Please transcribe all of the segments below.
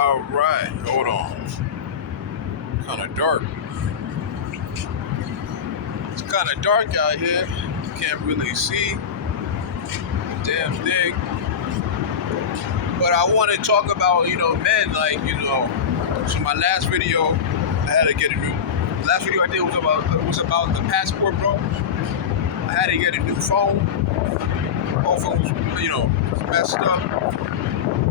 All right, hold on. Kind of dark. It's kind of dark out here. Can't really see a damn thing. But I want to talk about, men, so my last video, I had to get a new, last video I did was about the passport, bro. I had to get a new phone. Both phones, was messed up.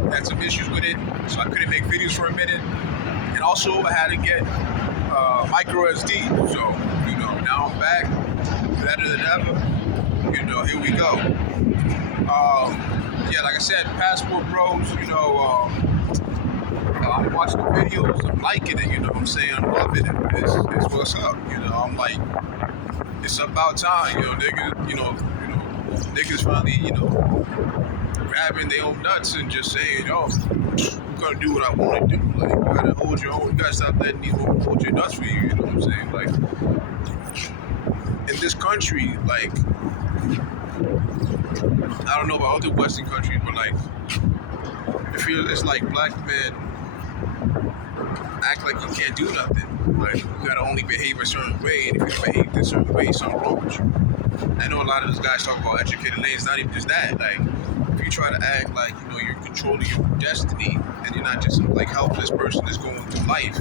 Had some issues with it, so I couldn't make videos for a minute. And also, I had to get micro SD. So, now I'm back, better than ever. Here we go. Like I said, Passport Bros, I'm watching the videos, I'm liking it, you know what I'm saying? I'm loving it. It's what's up, I'm like, it's about time, niggas finally, grabbing their own nuts and just saying, I'm gonna do what I want to do. Like, you gotta hold your own, you gotta stop letting these women hold your nuts for you, you know what I'm saying? Like, in this country, like, I don't know about other Western countries, but like, it's like black men act like you can't do nothing. Like, you gotta only behave a certain way, and if you behave a certain way, something wrong with you. I know a lot of those guys talk about educated lanes, not even just that. Like, if you try to act like, you're controlling your destiny, and you're not just some, like, helpless person that's going through life,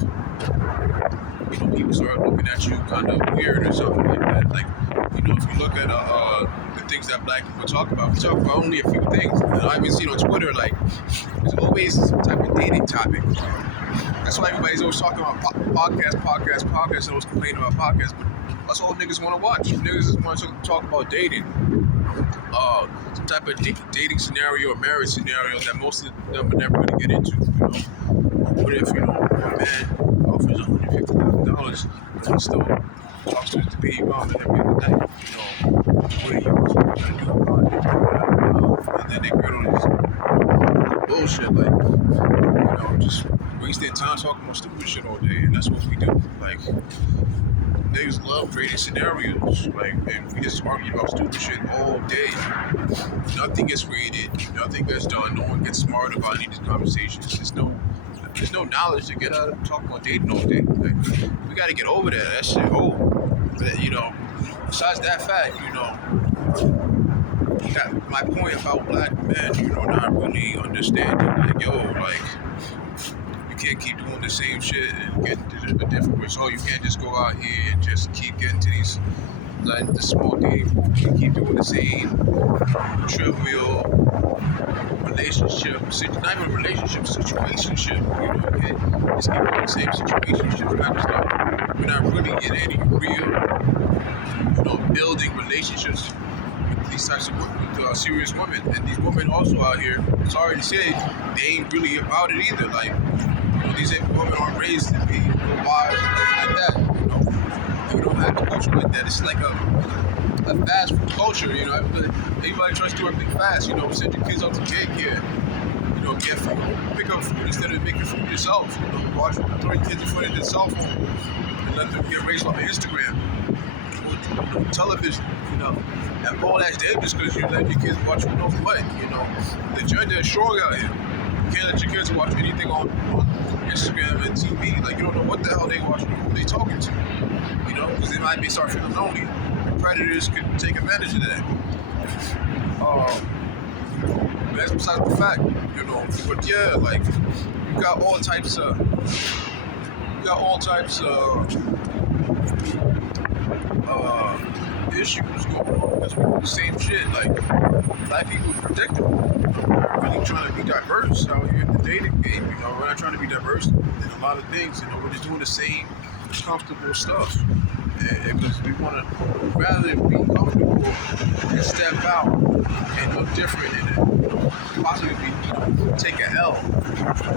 people start looking at you kind of weird or something like that. Like, if you look at the things that black people talk about, we talk about only a few things. I even see it on Twitter, like, there's always some type of dating topic. That's why everybody's always talking about podcasts, and always complaining about podcasts, but that's all niggas want to watch. Niggas just want to talk about dating. Some type of dating scenario or marriage scenario that most of them are never going to get into, What if, a man offers $150,000 and still talks to his baby mom at the end of the night, what are you going to do about it? And then they get on this bullshit, like, just wasting time talking about stupid shit all day, and that's what we do. Like, niggas love creating scenarios, like, and we just argue about stupid shit all day. Nothing gets created, nothing gets done, no one gets smart about any of these conversations. There's no knowledge to get out of talking about dating all day. Like, we gotta get over that. That shit old. But, besides that fact, my point about black men, not really understanding, like, you can't keep doing the same shit and get a different result. You can't just go out here and just keep getting to these, like, the small dating pools. You keep doing the same trivial relationship, not even relationship, situationship, okay? Just keep doing the same situationship. We're not really in any real, building relationships with these types of women, serious women. And these women also out here, sorry to say, they ain't really about it either. Like, these women aren't raised to be wives like that, We don't have a culture like that. It's like a fast food culture, Everybody tries to do everything fast, Send your kids out to daycare, get food, pick up food instead of making food yourself, throw your kids in front of their cell phone and let them get raised off of Instagram or television, And all that's dangerous because you let your kids watch who knows what, The gender is strong out here. You can't let your kids watch anything on Instagram and TV. Like, you don't know what the hell they watching or who they talking to, because they might start feeling lonely. Predators could take advantage of that. That's besides the fact, But yeah, like, you got all types of issues going on. That's the same shit. Like, black people are predictable. We're really trying to be diverse out here in the dating game. We're not trying to be diverse in a lot of things. We're just doing the same comfortable stuff. Because we want to rather be comfortable and step out and look different and possibly take a L.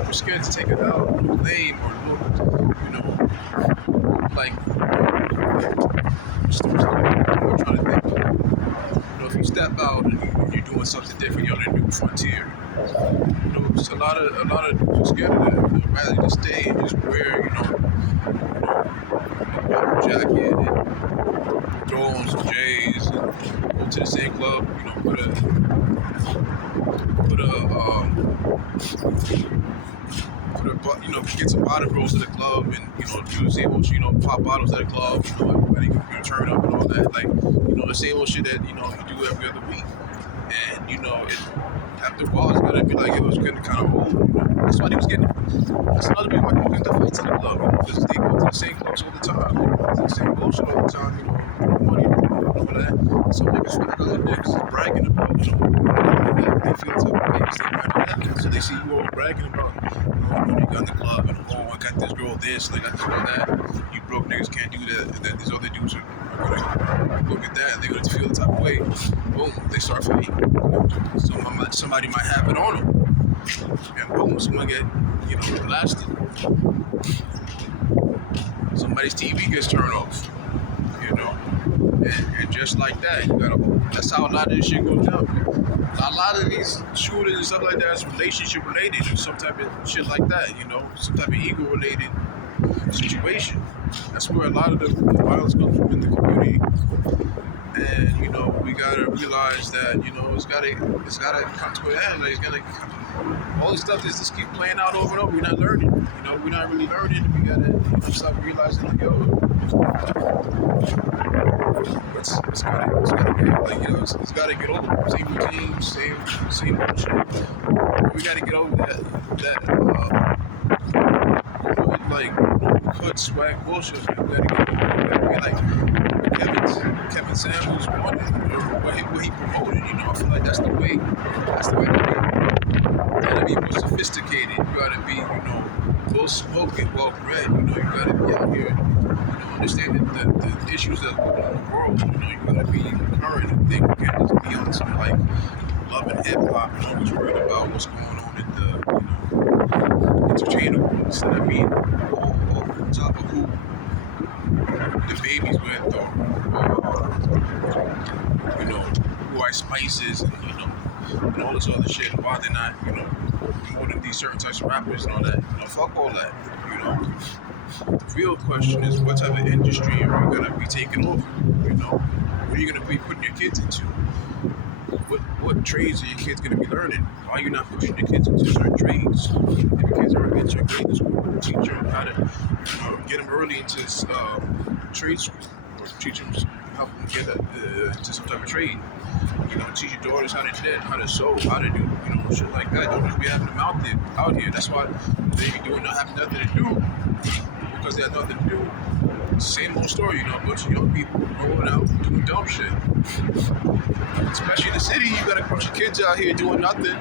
We're scared to take a L, look lame or look, like, I'm trying to think. If you step out and you're doing something different, you're on a new frontier. It's a lot of dudes are scared of that. They'd rather just stay and just wear, a jacket and throw on some J's and go to the same club, Get some bottle girls to the club and, do the same old shit, pop bottles at the club, everybody, turn up and all that. Like, the same old shit that, you do every other week. And, after a while, it's gonna be like, it was getting kind of old. That's why he was getting. That's another reason why people get the fights in the club, because they go to the same clubs all the time. They go to the same bullshit all the time, money and all that. So niggas feel like other niggas is bragging about, they feel the type of way, they might not. So they see you all bragging about, you got in the club and, I got this girl this, like, I got this girl that. You broke niggas can't do that, and then these other dudes are gonna look at that and they're gonna feel the type of way. Boom, they start fighting. So somebody might have it on them, and boom, someone get, blasted. Somebody's TV gets turned off, and just like that, that's how a lot of this shit goes down. A lot of these shootings and stuff like that is relationship related or some type of shit like that, some type of ego related situation. That's where a lot of the violence comes from in the community. And, we gotta realize that, it's gotta come to an end. Like, all this stuff just keep playing out over and over. We're not learning. We're not really learning. We gotta start realizing, like, it's gotta get, like, it's gotta get over. Same routine, same bullshit. We gotta get over that like, hood swag bullshit. We gotta get like Kevin Samuels wanted, what he promoted. I feel like that's the way to be. You gotta be more sophisticated. You gotta be, well spoken, well bred. You gotta be out here, understanding the issues that go on in the world. You gotta be current and think. You can't just be on some like love and hip hop and always worried about what's going on in the entertainment instead of being on top of who the babies with, or who are spices and all this other shit, why they're not, promoting these certain types of rappers and all that. Fuck all that. The real question is, what type of industry are you gonna be taking over? What are you gonna be putting your kids into? What trades are your kids gonna be learning? Why are you not pushing your kids into certain trades? If your kids are into grade school, teach them how to, get them early into trade school, or teach them, help them get into some type of trade. Teach your daughters how to knit, how to sew, how to do, shit like that. Don't just be having them out here. That's why they be having nothing to do, because they have nothing to do. Same old story, a bunch of young people going out doing dumb shit. Especially in the city, you got a bunch of kids out here doing nothing.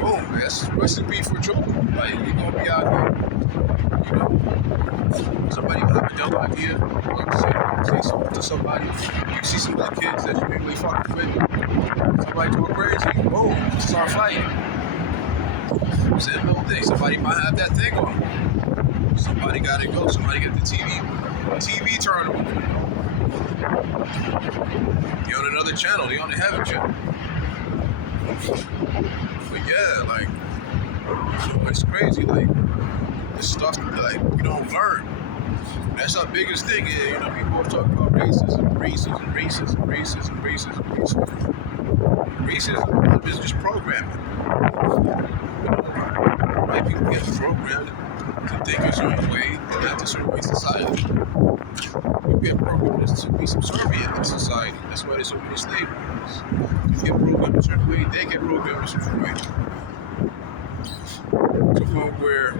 Boom, that's recipe for trouble. Like, you're gonna be out here, somebody have a dumb idea, say something to somebody. You see some of the kids that you ain't really fucking with. Somebody do it crazy, boom, start fighting. Same little thing. Somebody might have that thing on. Somebody gotta go. Somebody get the TV turned on. They on another channel. They on the Heaven channel. But yeah, like, it's crazy. Like, this stuff, like, we don't learn. That's our biggest thing. People always talk about racism. Racism is just programming. White people get programmed to think a certain way and act a certain way in society. You get programmed to be subservient in society. That's why there's so many slave owners. You get programmed a certain way, they get programmed a certain way. To a point where,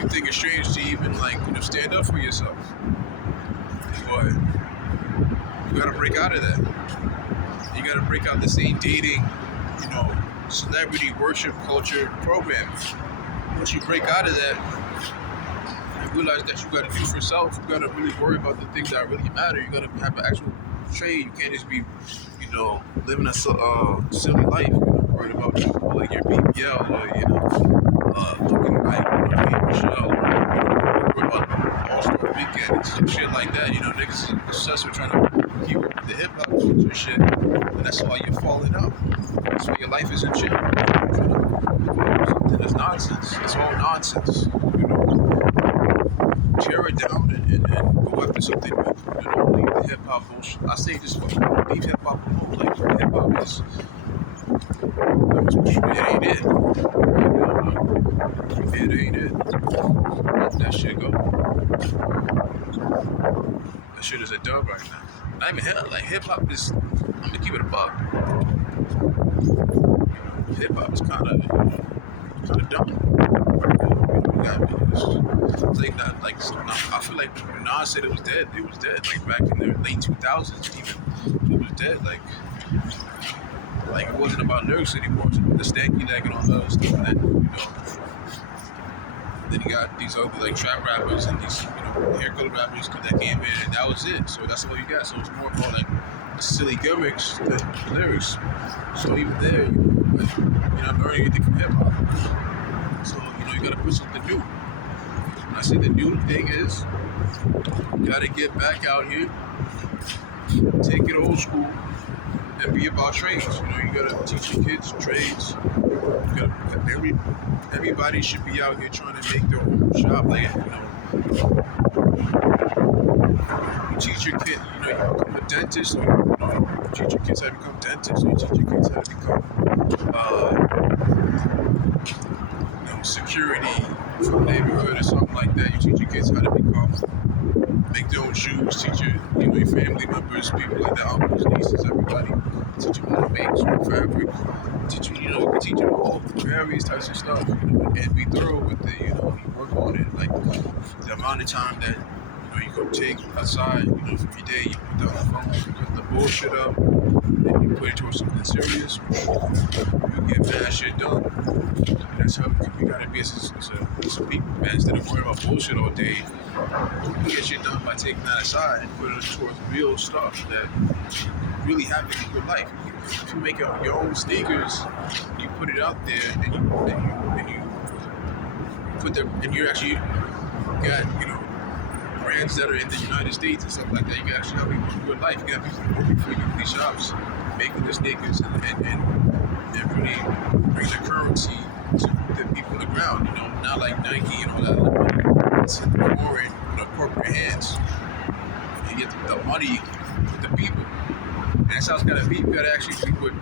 you think it's strange to even, like, stand up for yourself. But you gotta break out of that. You gotta break out the same dating, celebrity worship culture program. Once you break out of that and realize that you gotta do for yourself, you gotta really worry about the things that really matter. You gotta have an actual trade. You can't just be, living a silly life, worried about like your BBL or, looking like, Michelle, worried about All-Star Weekend and shit like that. Niggas is obsessed with trying to keep the hip-hop culture shit, and that's why you're falling out. That's why your life isn't chill. Something that's nonsense. It's all nonsense. Tear it down and go after something new. Leave the hip hop bullshit. I say just leave hip hop alone. Like, hip hop is It ain't it. It ain't it. Let that shit go. That shit is a dub right now. Not even hip hop is. I'm gonna keep it a buck. Hip hop is kind of dumb. It's like that. Like I feel like Nas said it was dead. It was dead. Like back in the late 2000s, even it was dead. Like it wasn't about lyrics anymore. The stanky leg and all that stuff. And then, then you got these other like trap rappers and these hair color rappers that came in, and that was it. So that's all you got. So it's more about like silly gimmicks than lyrics. So even there, you're not learning anything from hip hop. So you gotta put something new. And I say the new thing is you gotta get back out here, take it old school, and be about trades. You gotta teach your kids trades. Everybody should be out here trying to make their own shop. Like you teach your kid, you become a dentist, or you teach your kids how to become dentists, or you teach your kids how to become security for the neighborhood or something like that. You teach your kids how to make their own shoes, teach your family members, people like that, uncles, nieces, everybody. Teach them how to make fabric. Teach them all various types of stuff, and be thorough with it. You work on it. Like the amount of time that you go take outside, from your day, you put the phone, you put the bullshit up, and you put it towards something serious. You get that shit done. And that's how you gotta be as a people, man. Instead of worrying about bullshit all day, you get shit done by taking that aside and putting it towards real stuff that really happen in your life. If you make your own sneakers, you put it out there, and you put them, and you actually got brands that are in the United States and stuff like that. You can actually have people in your life. You got people working for you in these shops, making the sneakers, and really bring the currency to the people on the ground. Not like Nike and all that other money. It's in the foreign, corporate hands. And you get the money with the people. And that's how it's gotta be. We gotta actually be with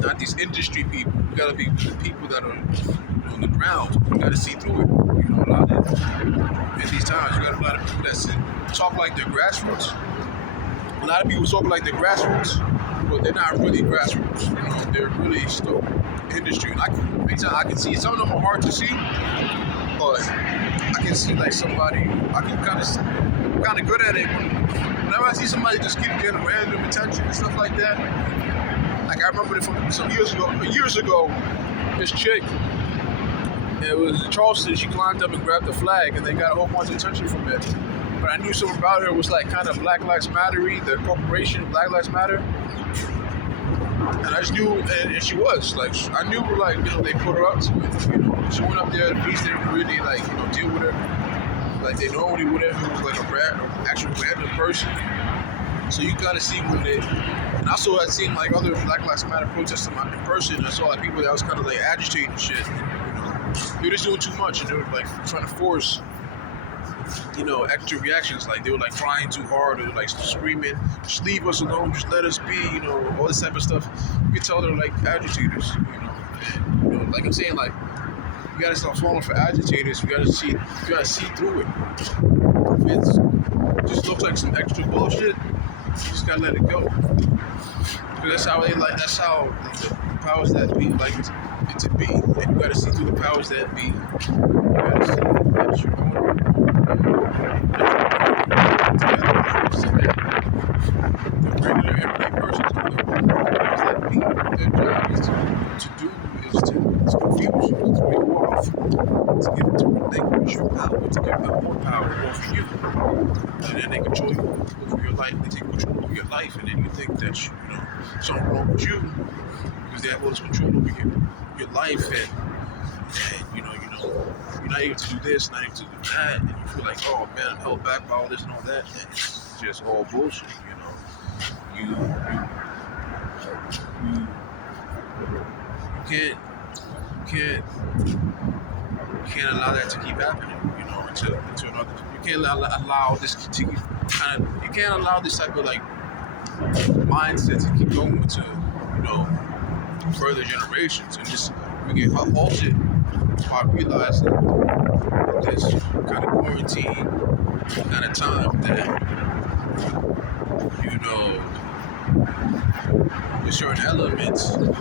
not these industry people. We gotta be with the people that are on the ground. You gotta see through it. A lot of in these times, you got a lot of people that talk like they're grassroots. A lot of people talk like they're grassroots, but they're not really grassroots. They're really still industry. And I can see some of them are hard to see, but I can see like somebody. I'm kind of good at it. Whenever I see somebody just keep getting random attention and stuff like that, like I remember it from some years ago, this chick, it was in Charleston, she climbed up and grabbed the flag and they got a whole bunch of attention from it. But I knew something about her was like kind of Black Lives Matter-y, the corporation Black Lives Matter. And I just knew, and she was, like, I knew, like, they put her up to it, She went up there, the police didn't really, like, deal with her. Like, they normally would have, it was like actual random person. So you gotta see when they, and also I'd seen, like, other Black Lives Matter protests in person. I saw, like, people that was kind of, like, agitating shit. They were just doing too much, and they were, like, trying to force, extra reactions. Like, they were, like, crying too hard, or, like, screaming, just leave us alone, just let us be, all this type of stuff. You can tell they're, like, agitators, And, like I'm saying, like, you gotta stop falling for agitators. You gotta see through it. If it just looks like some extra bullshit, you just gotta let it go. Because that's how the powers that be like it to be. And you gotta see through the powers that be. You gotta see that you're going the regular everyday person's going to powers that be. Their job is to confuse you, to throw you off, to relinquish your power, to give them more power over you. And then they control you over your life. They take control over your life, and then you think that something wrong with you because they have all this control over your life, and you're not able to do this, not able to do that, and you feel like, oh man, I'm held back by all this and all that, and it's just all bullshit. You can't allow that to keep happening, until another. You can't allow this to keep you can't allow this type of like mindset to keep going until further generations, and just we get halted by realizing that this kind of quarantine kind of time that you know there's certain elements of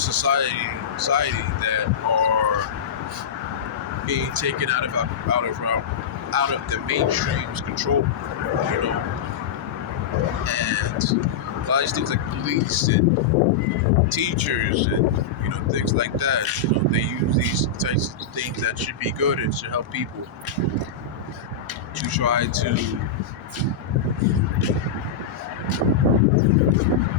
society that are being taken out of the mainstream's control, you know, and a lot of things like police and teachers and things like that. They use these types of things that should be good and should help people to try to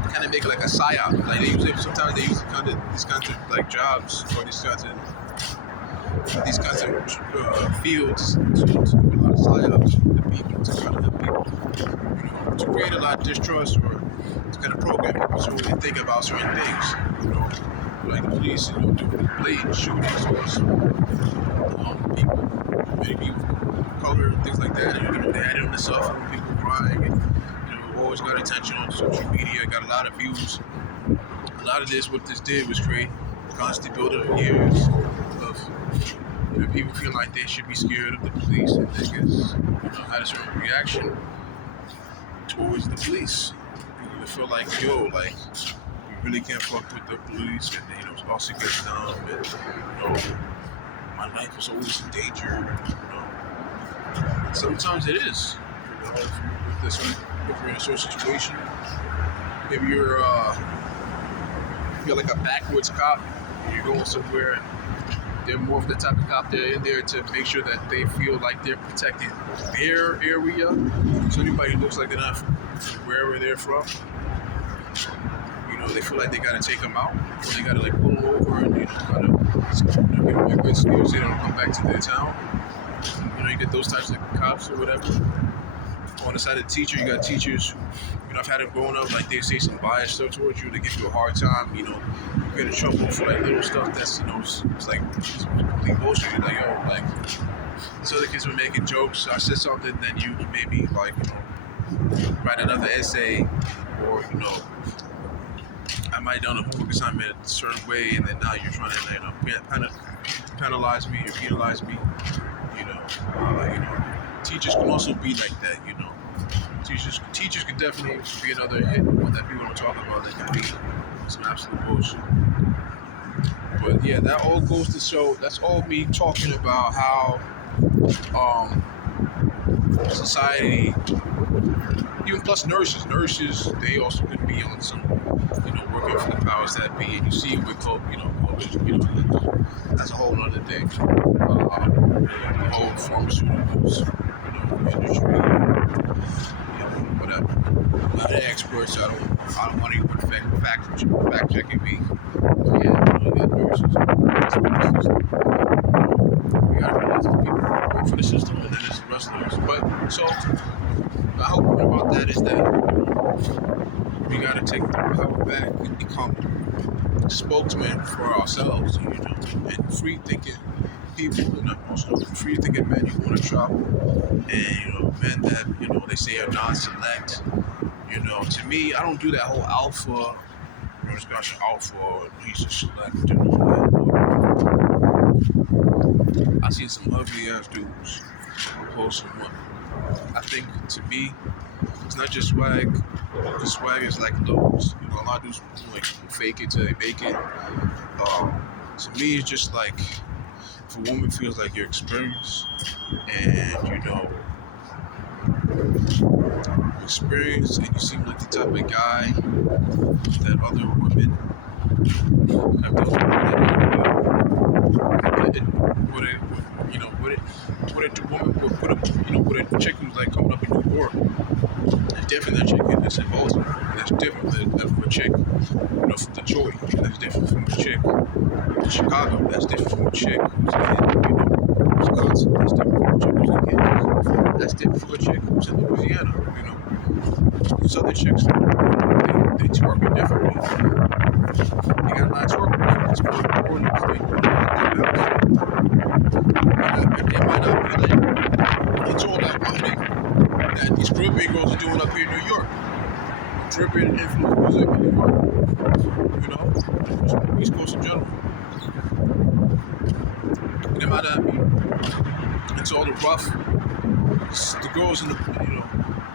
kind of make it like a psyop. Like sometimes they use these kinds of like jobs or these kinds of fields to do a lot of psyops with the people to kind of help people, to create a lot of distrust or to kind of program people so they think about certain things. Like the police, doing blatant shootings towards people, many people of color, and things like that. And they had it on the cell phone, people crying, and always got attention on social media, got a lot of views. A lot of what this did was create a constant buildup of years of people feeling like they should be scared of the police, and they just had a certain reaction towards the police. People feel like, like we really can't fuck with the police, and it's also gets dumb, and my life is always in danger. And sometimes it is. If you're in a certain situation, maybe you're like a backwoods cop, and you're going somewhere, and they're more of the type of cop they're in there to make sure that they feel like they're protecting their area. So anybody who looks like they're not from wherever they're from, they feel like they gotta take them out, or they gotta like pull them over and kind of give them a good excuse so they don't come back to their town. You get those types of cops or whatever. On the side of the teacher, you got teachers. I've had them growing up, like they say some biased stuff towards you, they give you a hard time. You get in trouble for like little stuff that's it's like it's complete bullshit. Like so other kids were making jokes. I said something, then you maybe like write another essay, or I might have done a homework assignment a certain way, and then now you're trying to penalize me or penalize me. Teachers can also be like that. Teachers can definitely be another hit one that people don't talk about. That can be some absolute bullshit. But yeah, that all goes to show. That's all me talking about how society, even plus nurses, they also could be on some, working for the powers that be. And you see with COVID, that's a whole other thing. The whole pharmaceuticals, industry, whatever. I'm not an expert, so I don't want anyone fact checking me. But yeah, you got nurses, we got realize that people work for the system, and then there's the wrestlers. But so my whole point about that is that we gotta take the power back and become spokesmen for ourselves, and free thinking people, and also free thinking men who want to travel, and men that they say are non-select. To me, I don't do that whole alpha. This guy's an alpha, and he's a select. I see some ugly ass dudes posting women. I think to me, it's not just swag. The swag is like looks. A lot of dudes like fake it till they make it. To me, it's just like if a woman feels like you're experienced, and experienced, and you seem like the type of guy that other women have those with a chick who's like coming up in New York. That's different than a chick that's in Baltimore. And that's different than from a chick, from Detroit. That's different from a chick in Chicago. That's different from a chick who's in, Wisconsin. That's different from a chick who's in Kansas. That's different from a chick who's in Louisiana. These other chicks, they twerk it differently. They got a lot of twerk. It's most important. It might not be like it's all that money that these Caribbean girls are doing up here in New York. Caribbean influence music in New York. East Coast in general. And it might not be into all the rough. The girls in the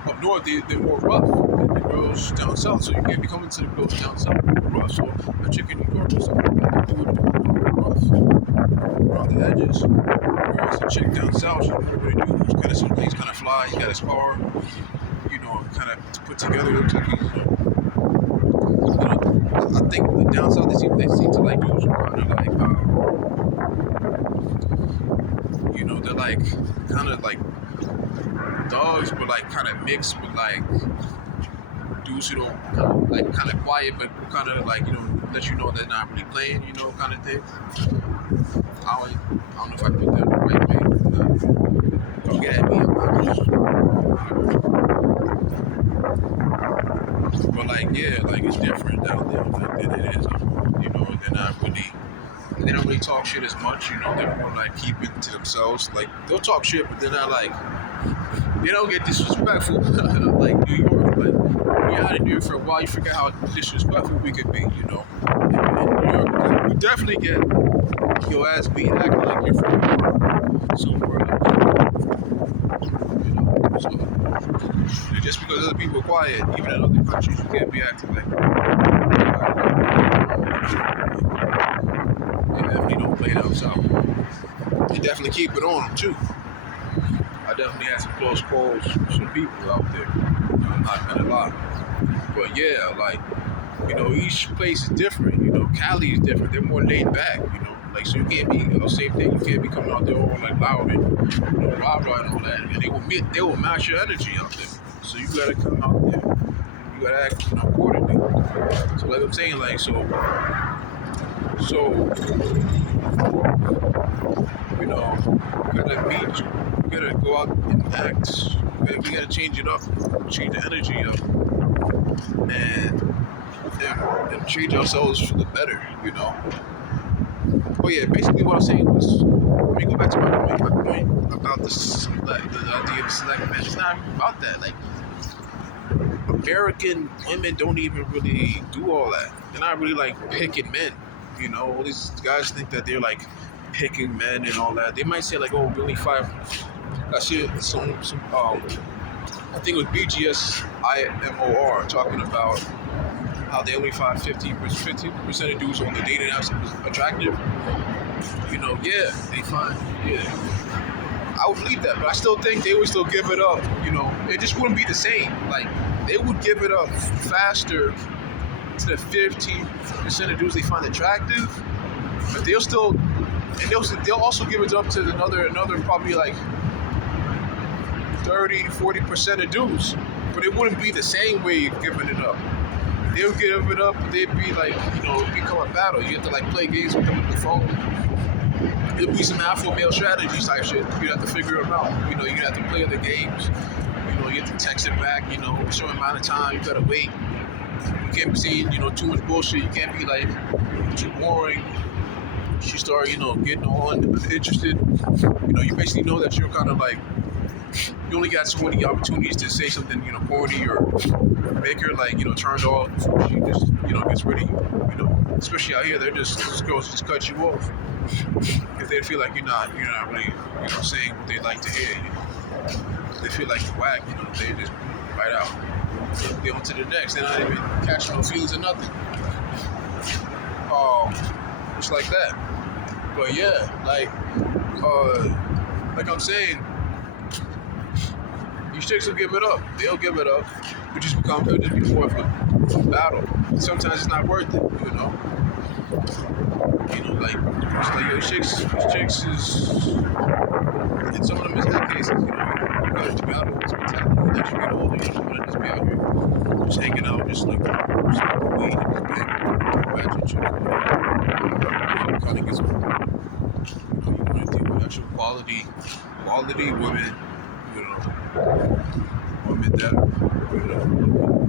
up north, they're more rough than the girls down south. So you can't be coming to the girls down south more rough. So a chick in New York or something like that, they do it rough around the edges. Whereas a chick down south, she's more what it do. He's kind of fly. He's got his car, kind of put together. Looks like he's, I think down south they seem to like dudes who are kind of like, they're like kind of like dogs, but like kind of mixed with like dudes who don't kind of quiet, but kind of like let you know they're not really playing, kind of thing. I don't know if I put that the right way. Don't get at me. But like it's different down there than it is. They're not really. They don't really talk shit as much. They're more like keep it to themselves. Like they'll talk shit, but they're not like. They don't get disrespectful like New York. Like when you're out in New York for a while, you forget how disrespectful we could be. In New York, we definitely get your ass beat acting like you're from somewhere else. So just because other people are quiet, even in other countries, you can't be acting like. They definitely don't play down south. They definitely keep it on them too. I definitely had some close calls with some people out there. I'm not gonna lie. But yeah, each place is different. Cali is different. They're more laid back. So you can't be same thing. You can't be coming out there all like loud and rah rah and all that. And they will match your energy out there. So you gotta come out there. You gotta act accordingly. So like I'm saying, you gotta go out and act. We gotta change it up, change the energy up, and change ourselves for the better. But yeah, basically what I'm saying was, let me go back to my point about the idea of select men. It's not about that. Like, American women don't even really do all that. They're not really like picking men. All these guys think that they're like picking men and all that. They might say like, oh, we only five. I see some I think it was BGS IMOR talking about how they only find 50% of dudes on the dating apps attractive. They find, I would believe that, but I still think they would still give it up. It just wouldn't be the same. Like, they would give it up faster to the 15% of dudes they find attractive, but they'll also give it up to another probably like 30-40% of dudes, but it wouldn't be the same way of giving it up. They'll give it up, but they'd be like, it'd become a battle. You have to like play games with them on the phone. It'll be some alpha male strategies type shit. You have to figure them out. You have to play the games. You have to text it back. A certain amount of time. You gotta wait. You can't be saying, too much bullshit. You can't be like too boring. She start, getting on interested. You basically know that you're kind of like. You only got so many opportunities to say something, corny or make her like, turned off before she just, gets rid of you. Especially out here, these girls just cut you off if they feel like you're not really, saying what they like to hear. They feel like you're whack, they just right out. Get on to the next. They're not even catching no feelings or nothing. Just like that. But yeah, like I'm saying. These chicks will give it up. They'll give it up. It just becomes more of a battle. Sometimes it's not worth it, like these chicks is, in some of them is that cases, you gotta be out of this mentality that you get older, you don't want to just be out here just hanging out, just like smoking weed and just banging ratchet chicks. It kind of gets, you want to deal with actual quality women. Women that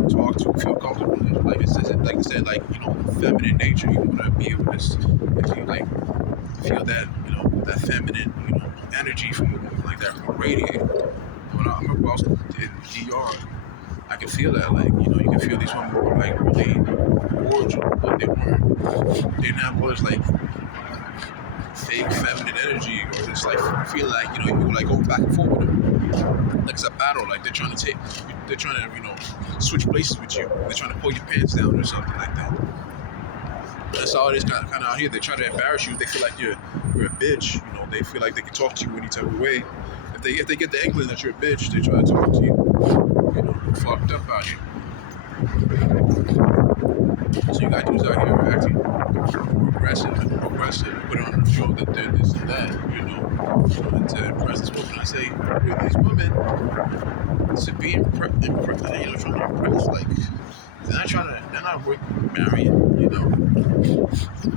talk to, feel comfortable. Like I said, feminine nature. You want to be able to, if you like, feel that, that feminine, energy from a woman like that, from a radiator. When I remember I was in DR, I could feel that. Like, you can feel these women who are like really cordial, but they weren't. They didn't have all this like fake feminine energy, or just like feel like you were like going back and forth with them. Like it's a battle. Like they're trying to switch places with you. They're trying to pull your pants down or something like that. That's all it is kind of out here. They try to embarrass you. They feel like you're a bitch. They feel like they can talk to you any type of way. If they get the inkling that you're a bitch, they try to talk to you. Fucked up out here. So you got dudes out here acting aggressive, put on the show that they're this and that, trying to impress this woman. I say, these women to be trying to impress, like, they're not worth marrying,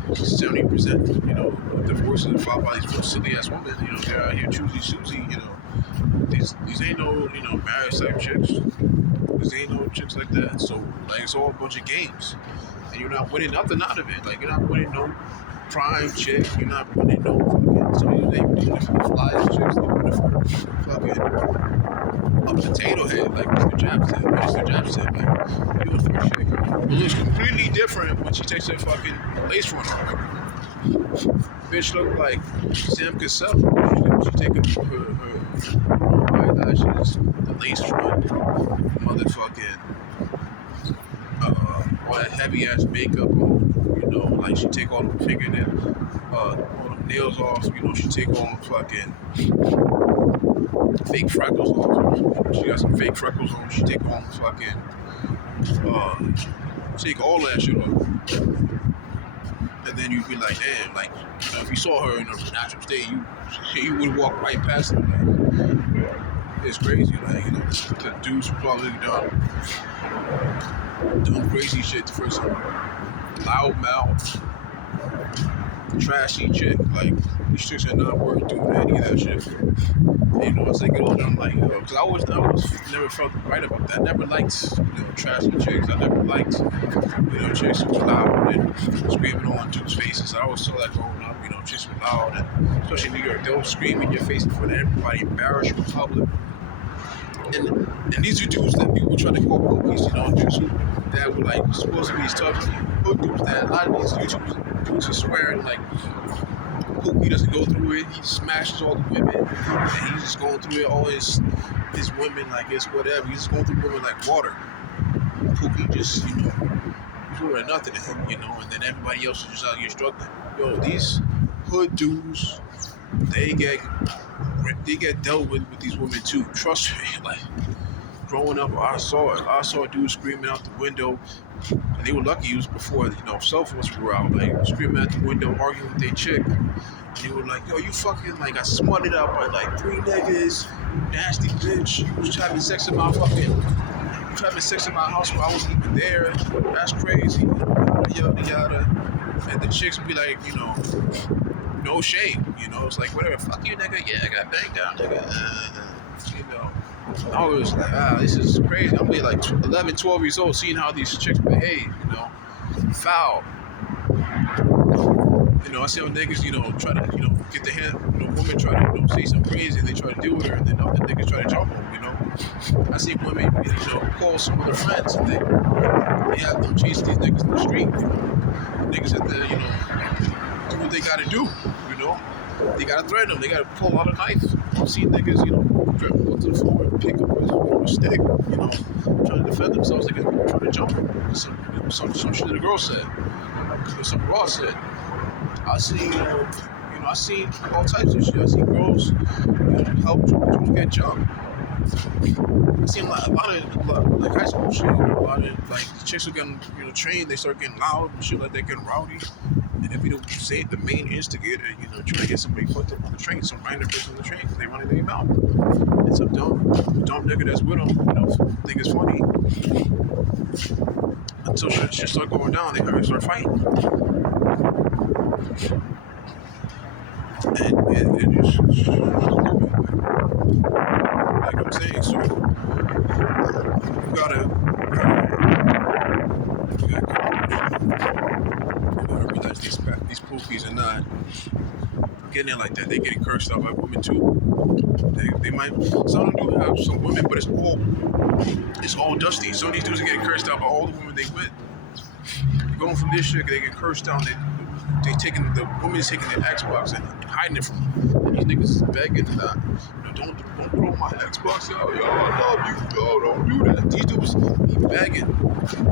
70%, of divorces are filed by these real silly ass women, they're out here choosy, these ain't no, marriage type chicks. These ain't no chicks like that. So, like, it's all a bunch of games. And you're not winning nothing out of it. Like, you're not winning no prime chick. You're not winning no fucking, so they doing it for the flies chicks. They're doing it for fucking a potato head, like Mr. Jabs said, like, you're doing it for a chick. It looks completely different when she takes her fucking lace front off. Bitch look like Sam Cassell. She take her eyelashes, the lace front, motherfucking all that heavy ass makeup on, like she take all the fingernails, all the nails off, she take all the fucking fake freckles off. She got some fake freckles on, she take all the fucking take all that shit off. And then you'd be like, damn, like, if you saw her in her natural state, you would walk right past her. Like, it's crazy, like, the dudes who probably doing crazy shit the first time. Loud mouth, trashy chick, like, these chicks are not worth doing any of that shit. And, as I get older, I'm like, because I always never felt right about that. I never liked, trashy chicks. I never liked, chicks who were loud and screaming on dudes' faces. I always saw that growing up, chicks were loud, and especially in New York, they'll scream in your face in front of everybody, embarrass you in public. And these are dudes that people try to call pookies, dudes that were like supposed to be these tough hood dudes that a lot of these YouTube dudes are swearing like Pookie doesn't go through it, he smashes all the women, and he's just going through it, all his women, like it's whatever, he's just going through women like water. Pookie just, he's doing nothing to him, and then everybody else is just out here struggling. These hood dudes, they get dealt with these women too. Trust me, like growing up, I saw dudes screaming out the window, and they were lucky it was before cell phones were out. Like screaming out the window, arguing with their chick. And they were like, "Yo, you fucking like I smutted up by like 3 niggas, nasty bitch. You was having sex in my house while I wasn't even there. That's crazy." Yada yada. And the chicks would be like, no shame, it's like whatever, fuck you nigga, yeah, I got banged down, nigga, I was like, this is crazy. I'm like 11, 12 years old, seeing how these chicks behave, foul. I see how niggas, try to, get the hand, women try to, say something crazy, and they try to deal with her, and then other niggas try to jump them, I see women, call some of their friends, and they have them chase these niggas in the street, niggas at the, do what they gotta do, they gotta threaten them, they gotta pull out a knife. I've seen niggas, go to the floor and pick up a stick, trying to defend themselves against people trying to jump them. Some shit the girl said, some Ross said. I seen all types of shit. I seen girls, help dudes get jumped. I seen a lot of like high school shit, a lot of like chicks who getting, trained, they start getting loud and shit, like they're getting rowdy. And if you don't say the main instigator, trying to get somebody put up on the train, some random person on the train, they running their mouth. And some dumb nigga that's with them, think it's funny. Until shit start going down, they start fighting. And it just, like I'm saying, so you gotta realize these pookies are not getting it like that. They're getting cursed out by women too. They might, some of them do have some women, but it's all dusty. Some of these dudes are getting cursed out by all the women they with. going from this shit, they get cursed down. They taking the woman's taking their Xbox and hiding it from them. And these niggas is begging that, don't throw my Xbox out. Yo, I love you. Yo, don't do that. These dudes be begging.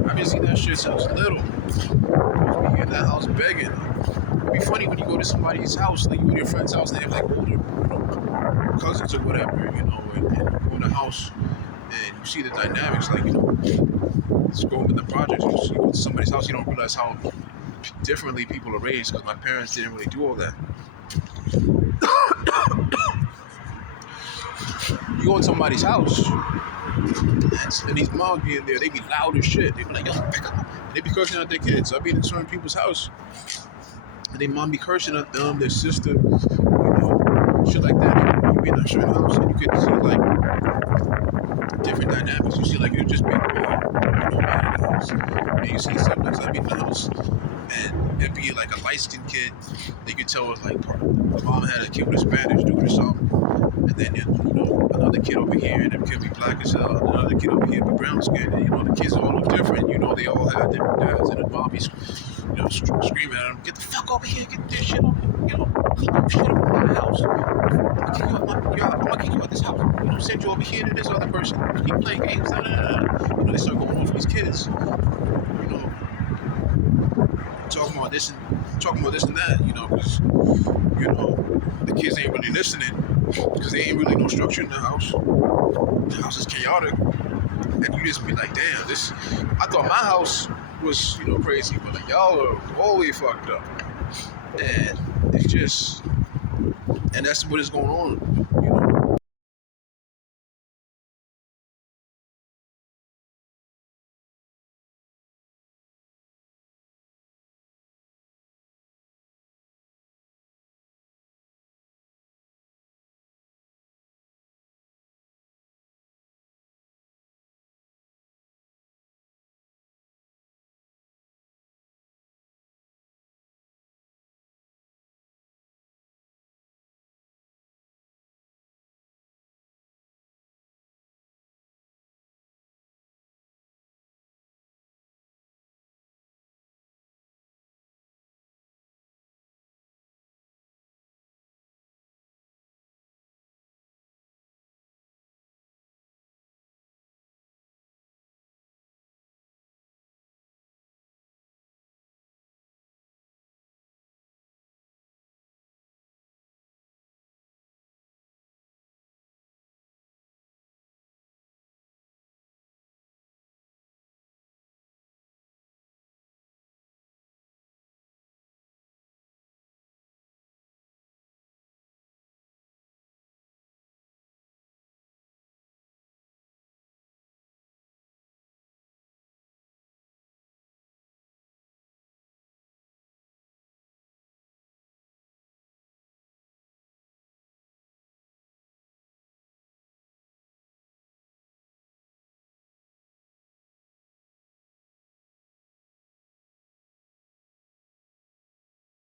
I've been seeing that shit since little. Be in that house begging. It'd be funny when you go to somebody's house, like you go to your friend's house, and they have like older, cousins or whatever, and you go in the house and you see the dynamics, like, it's going with the projects. You go to somebody's house, you don't realize how differently people are raised, because my parents didn't really do all that. You go in somebody's house, and these moms be in there, they be loud as shit. They be like, yo, pick up. They be cursing at their kids. I've been in certain people's house, and their mom be cursing at them, their sister, shit like that. You be in a certain house, and you could see, like, different dynamics. You see, like, you're just being man in the house. And you see siblings that be in the house, and it'd be like a light-skinned kid. They could tell it like the mom had a kid with a Spanish dude or something, and then another kid over here, and the kid be black as hell, and another kid over here be brown skinned, and the kids all look different. They all have different dads, and the mom be screaming at them, "Get the fuck over here! Get this shit on! Clean your shit up in my house! I'm gonna kick you out this house! Send you over here to this other person. Keep playing games." They start going off these kids. Talking about this and that, because the kids ain't really listening, because they ain't really no structure in the house. The house is chaotic, and you just be like, damn, I thought my house was, crazy, but like, y'all are all the way fucked up. And it's just, and that's what is going on,